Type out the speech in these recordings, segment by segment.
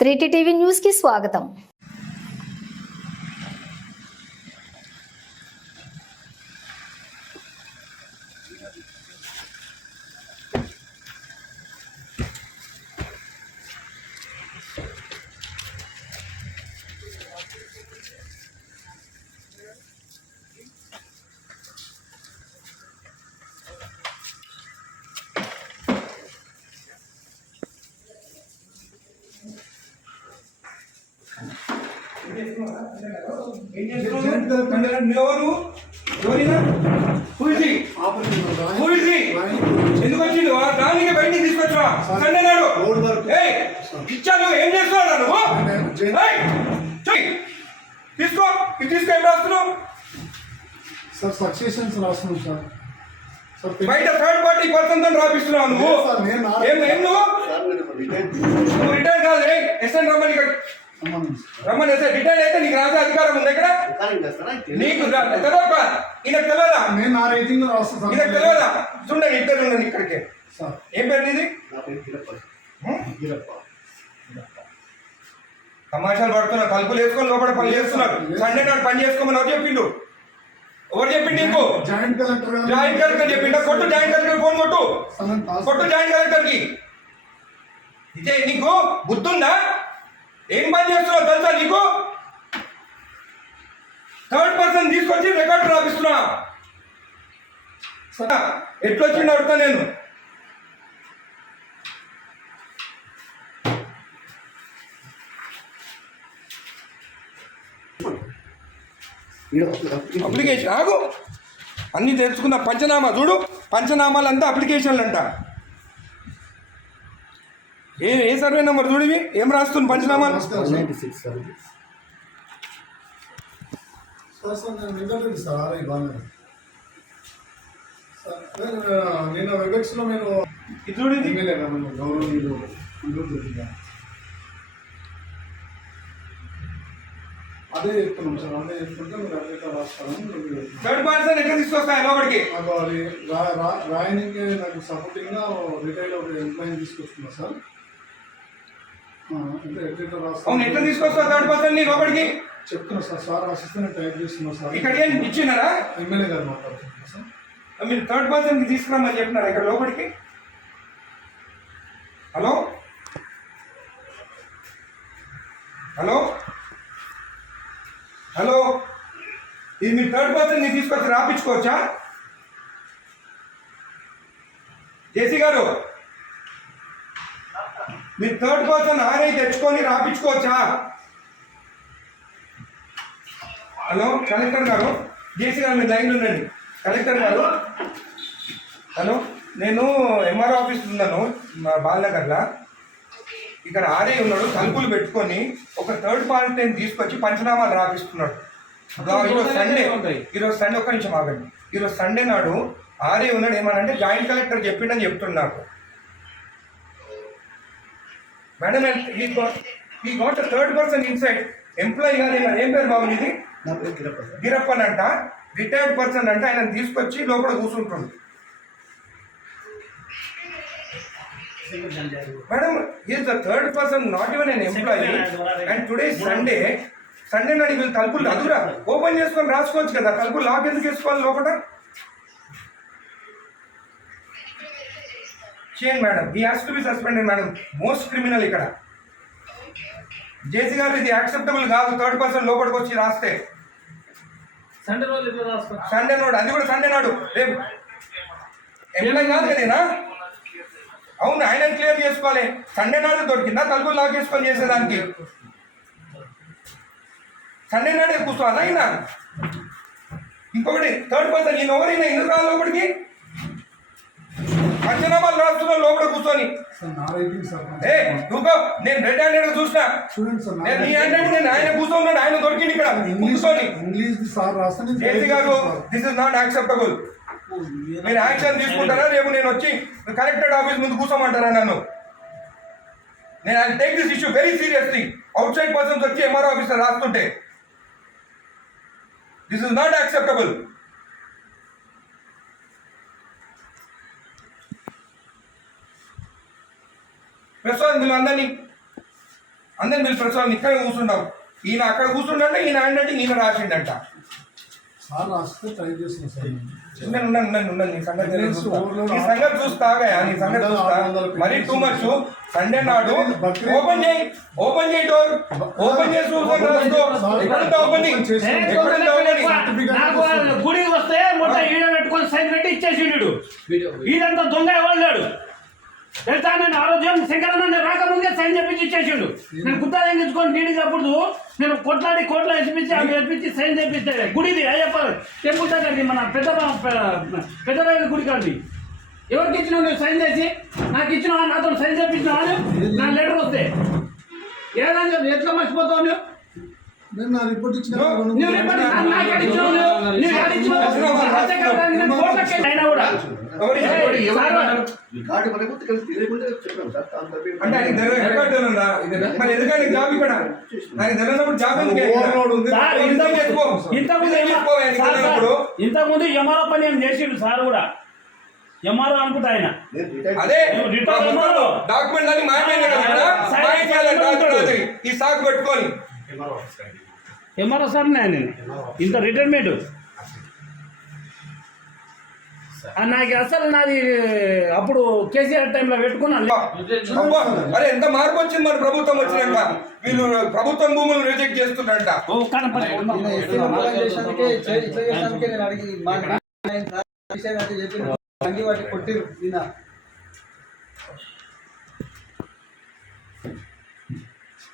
3T TV news కి స్వాగతం. ఎందుకు వచ్చిండు దానికి బయటికి తీసుకొచ్చా సండే నాడు ఇచ్చాను. ఏం చేస్తున్నాడు నువ్వు? తీసుకో ఇది తీసుకో. ఏం రాస్తున్నావు సార్? సక్సెషన్స్ రాస్తున్నాం సార్. బయట థర్డ్ పార్టీ పర్సన్ తో రాపిస్తున్నావు నువ్వు. ఏం నువ్వు రిటైర్ కాదు. ఎస్ఎన్ రమ్మని రమ్మని ఎస్ఐ రిటైర్ అయితే నీకు రాసే అధికారం ఉంది ఇక్కడ. నీకు తెలియదా? ఈయనకు తెలియదా? ఈయనకు తెలియదా? చూడండి ఇద్దరు ఉండండి ఇక్కడికి. ఏం పేరు నీది? తమాషాలు పడుతున్నారు. తలుపులు వేసుకొని లోపల పని చేస్తున్నారు. సండే నాడు పని చేసుకోమని ఎవరు చెప్పిండు? ఎవరు చెప్పిండు నీకు? జాయింట్ కలెక్టర్ చెప్పిండా? కొట్టు జాయింట్ కలెక్టర్ ఫోన్ కొట్టు. జాయింట్ కలెక్టర్ కి. ఇదే నీకు బుద్ధుందా? ఏం పని చేస్తున్నావు తెలుసా నీకు? థర్డ్ పర్సన్ తీసుకొచ్చి రికార్డు రాపిస్తున్నా. ఎట్లొచ్చిండు అడుగుతా నేను. అప్లికేషన్ ఆగు, అన్నీ తెలుసుకున్నా. పంచనామా చూడు, పంచనామాలు అంతా అప్లికేషన్లు అంట. ఏ సర్వే నెంబర్ చూడివి? ఏం రాస్తుంది పంచనామాలు? నేను వెబెక్స్ లో మీరు చూడండి. గౌరవనీయులు అదే చెప్తున్నాం సార్. అదే చెప్తుంటే మీరు అదే రాస్తాను. థర్డ్ పర్సన్ ఎట్లా తీసుకొస్తాయి లోపలికి? రాయనికి నాకు సపోర్టింగ్ గా రిటైల్ ఒక ఎంప్లాయీ తీసుకొస్తున్నా సార్. అవును, ఎట్లా తీసుకొస్తా థర్డ్ పర్సన్ ని లోపలికి? చెప్తున్నా సార్. సార్ రాసిస్తే టైప్ చేస్తున్నా సార్. ఇక్కడ ఏం ఇచ్చినారా? ఎమ్మెల్యే గారు మాట్లాడుతున్నా సార్. మీరు థర్డ్ పర్సన్ కి తీసుకురామని చెప్పినారా ఇక్కడ లోపలికి? హలో హలో హలో, ఇది మీరు థర్డ్ పర్సన్ ని తీసుకొచ్చి రాపించుకోవచ్చా? జేసీ గారు, మీరు థర్డ్ పర్సన్ ఆర్ఐ తెచ్చుకొని రాపించుకోవచ్చా? హలో కలెక్టర్ గారు, జేసీ గారు మీరు లైన్లో ఉండండి. కలెక్టర్ గారు, హలో, నేను ఎంఆర్ఓ ఆఫీస్ ఉన్నాను మా బాలనగర్లో. ఇక్కడ ఆర్ఐ ఉన్నాడు, తలుపులు పెట్టుకొని ఒక థర్డ్ పార్టీని తీసుకొచ్చి పంచనామాలు రాపిస్తున్నాడు. ఈరోజు సండే ఒక్క నిమిషం ఆగండి. ఈరోజు సండే నాడు ఆర్ఐ ఉన్నాడు. ఏమనంటే జాయింట్ కలెక్టర్ చెప్పిండని చెప్తున్నాడు నాకు. మేడం ఈ గోట్ థర్డ్ పర్సన్ ఇన్సైడ్ ఎంప్లాయీ కాదు. ఏం పేరు బాబు ఇది? గిరప్పన్ అంట, రిటైర్డ్ పర్సన్ అంట. ఆయన తీసుకొచ్చి లోపల కూర్చుంటుంది. Madam is the third person, not even n employee. And today Sunday నాడు వీళ్ళు తలుపులు అదురా ఓపెన్ చేసుకొని రాసుకోవచ్చు కదా. తలుపులు లాక్ ఎందుకు వేసుకోవాలి లోపల? చేయండి మేడం. ఈ has to be suspended madam. Most criminal ఇక్కడ. జేసీ గారు, ఇది యాక్సెప్టబుల్ కాదు. థర్డ్ పర్సన్ లోపలికి వచ్చి రాస్తే సండే నాడు, అది కూడా సండే నాడు. రేపు ఎంప్లాయ్ కాదు కదేనా? అవును, ఆయన క్లియర్ చేసుకోవాలి. సండే నాడు దొరికిందా తలుపులు లాక్ చేసుకొని చేసేదానికి? సండే నాడే కూర్చోవాలా ఆయన? ఇంకొకటి థర్డ్ పర్సన్ ఈయన ఎవరైనా ఎందుకు రాలి లోపలికి? పంచనామాలు రాస్తున్నావు లోపల కూర్చొని. నేను రెడ్ హ్యాండెడ్ చూసినా. నీ హ్యాండెడ్ నేను ఆయన కూర్చోన్నాడు. ఆయన దొరికింది ఇక్కడ కూర్చొని. జేసీ గారు, దిస్ ఇస్ నాట్ యాక్సెప్టబుల్. మీరు యాక్షన్ తీసుకుంటారా? రేపు నేను వచ్చి కలెక్టరేట్ ఆఫీస్ ముందు కూర్చోమంటారా నన్ను? నేను I take this issue very seriously. Outside persons వచ్చి ఎంఆర్ఓ ఆఫీసర్ రాస్తుంటే దిస్ ఇస్ నాట్ యాక్సెప్టబుల్. ప్రస్తుతం వీళ్ళందరినీ అందరిని పిలిచి ప్రెస్ వాళ్ళని ఇక్కడ కూర్చుంటాం. ఈయన అక్కడ కూర్చుంటే ఈయన అంటే ఈయన రాసిండంట. సార్ రాస్తే ట్రై చేస్తున్నా సార్. ఉండండి నీ సంగతి చూస్తాగా నీ సంగతి చూస్తా. మరీ టూ మచ్. సండే నాడు ఓపెన్ చేయి డోర్ ఓపెన్ చేసి గుడికి వస్తే మొత్తం ఈడ పెట్టుకొని సైన్ పెట్టి ఇచ్చేసిండు. ఈడంతా దొంగ ఎవరు తెలుసా? నేను ఆరోగ్యం శంకరన్న రాకముందే సైన్ చెప్పించి ఇచ్చేసిండు. నేను గుత్తాలు ఎంగించుకొని నీడికి అప్పుడు నేను కొట్లాడి కోట్ల వేసిపించి అవి వేపించి సైన్ చేపిస్తాడు. గుడిది అయ్యప్ప టెంపుల్ దగ్గరది, మన పెద్దరాయల గుడి కాదు. ఎవరికి ఇచ్చినావు నువ్వు సైన్ చేసి? నాకు ఇచ్చినావా? నాతో సైన్ చేపించినావా? నా లెటర్ వస్తే ఏదైనా చెప్పి ఎట్లా మర్చిపోతావు నువ్వు? నేను నా రిపోర్ట్ ఇచ్చిన నువ్వు రిపోర్ట్ నాకు ఇచ్చినావు. అయినా కూడా అంటే ఆయన రికార్డు ఉందా? మరి ఎందుకంటే జాబ్ ఇక్కడ ఆయన తెలియనప్పుడు జాబ్ ఇంతకుముందు ఎంఆర్ఓ పని ఏం చేసిండు సార్ కూడా. ఎంఆర్ఓ అనుకుంటా ఆయన. అదే డాక్యుమెంట్ అని మాయమైనా ఈ సాగు పెట్టుకొని ఎంఆర్ఓ సార్ నేను ఇంత రిటైర్మెంట్ నాకు అసలు నాది అప్పుడు కేసీఆర్ టైంలో పెట్టుకున్నాను. అరే ఎంత మార్పు వచ్చింది మన ప్రభుత్వం వచ్చినాక. వీళ్ళు ప్రభుత్వం భూములు రిజెక్ట్ చేస్తున్నారంట.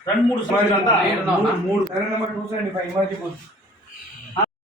రెండు మూడు సరే నెంబర్ 275 ఇమాజిబుల్